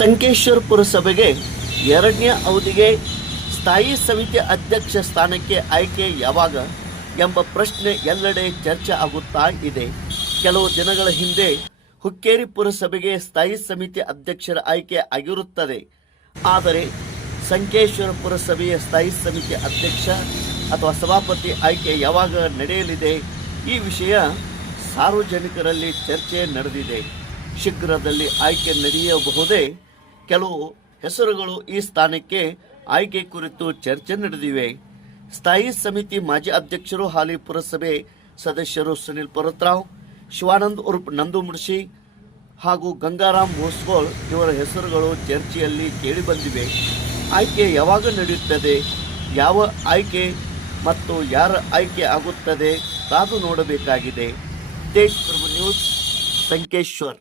ಸಂಕೇಶ್ವರ ಪುರಸಭೆಗೆ ಎರಡನೇ ಅವಧಿಗೆ ಸ್ಥಾಯಿ ಸಮಿತಿ ಅಧ್ಯಕ್ಷ ಸ್ಥಾನಕ್ಕೆ ಆಯ್ಕೆ ಯಾವಾಗ ಎಂಬ ಪ್ರಶ್ನೆ ಎಲ್ಲೆಡೆ ಚರ್ಚೆ ಆಗುತ್ತಾ ಇದೆ. ಕೆಲವು ದಿನಗಳ ಹಿಂದೆ ಹುಕ್ಕೇರಿ ಪುರಸಭೆಗೆ ಸ್ಥಾಯಿ ಸಮಿತಿ ಅಧ್ಯಕ್ಷರ ಆಯ್ಕೆ ಆಗಿರುತ್ತದೆ. ಆದರೆ ಸಂಕೇಶ್ವರ ಪುರಸಭೆಯ ಸ್ಥಾಯಿ ಸಮಿತಿ ಅಧ್ಯಕ್ಷ ಅಥವಾ ಸಭಾಪತಿ ಆಯ್ಕೆ ಯಾವಾಗ ನಡೆಯಲಿದೆ? ಈ ವಿಷಯ ಸಾರ್ವಜನಿಕರಲ್ಲಿ ಚರ್ಚೆ ನಡೆದಿದೆ. ಶೀಘ್ರದಲ್ಲಿ ಆಯ್ಕೆ ನಡೆಯಬಹುದೇ? ಕೆಲವು ಹೆಸರುಗಳು ಈ ಸ್ಥಾನಕ್ಕೆ ಆಯ್ಕೆ ಕುರಿತು ಚರ್ಚೆ ನಡೆದಿವೆ. ಸ್ಥಾಯಿ ಸಮಿತಿ ಮಾಜಿ ಅಧ್ಯಕ್ಷರು ಹಾಲಿ ಪುರಸಭೆ ಸದಸ್ಯರು ಸುನಿಲ್ ಪರ್ವತರಾವ್ ಶಿವಾನಂದ್ ಉರ್ಫ್ ನಂದು ಮುಡ್ಶಿ ಹಾಗೂ ಗಂಗಾರಾಮ್ ಮೋಸ್ಗೋಳ್ ಇವರ ಹೆಸರುಗಳು ಚರ್ಚೆಯಲ್ಲಿ ಕೇಳಿಬಂದಿವೆ ಆಯ್ಕೆ ಯಾವಾಗ ನಡೆಯುತ್ತದೆ, ಯಾವ ಆಯ್ಕೆ ಮತ್ತು ಯಾರ ಆಯ್ಕೆ ಆಗುತ್ತದೆ ಕಾದು ನೋಡಬೇಕಾಗಿದೆ. ತೇಜ್ ಪ್ರಭು ನ್ಯೂಸ್, ಸಂಕೇಶ್ವರ್.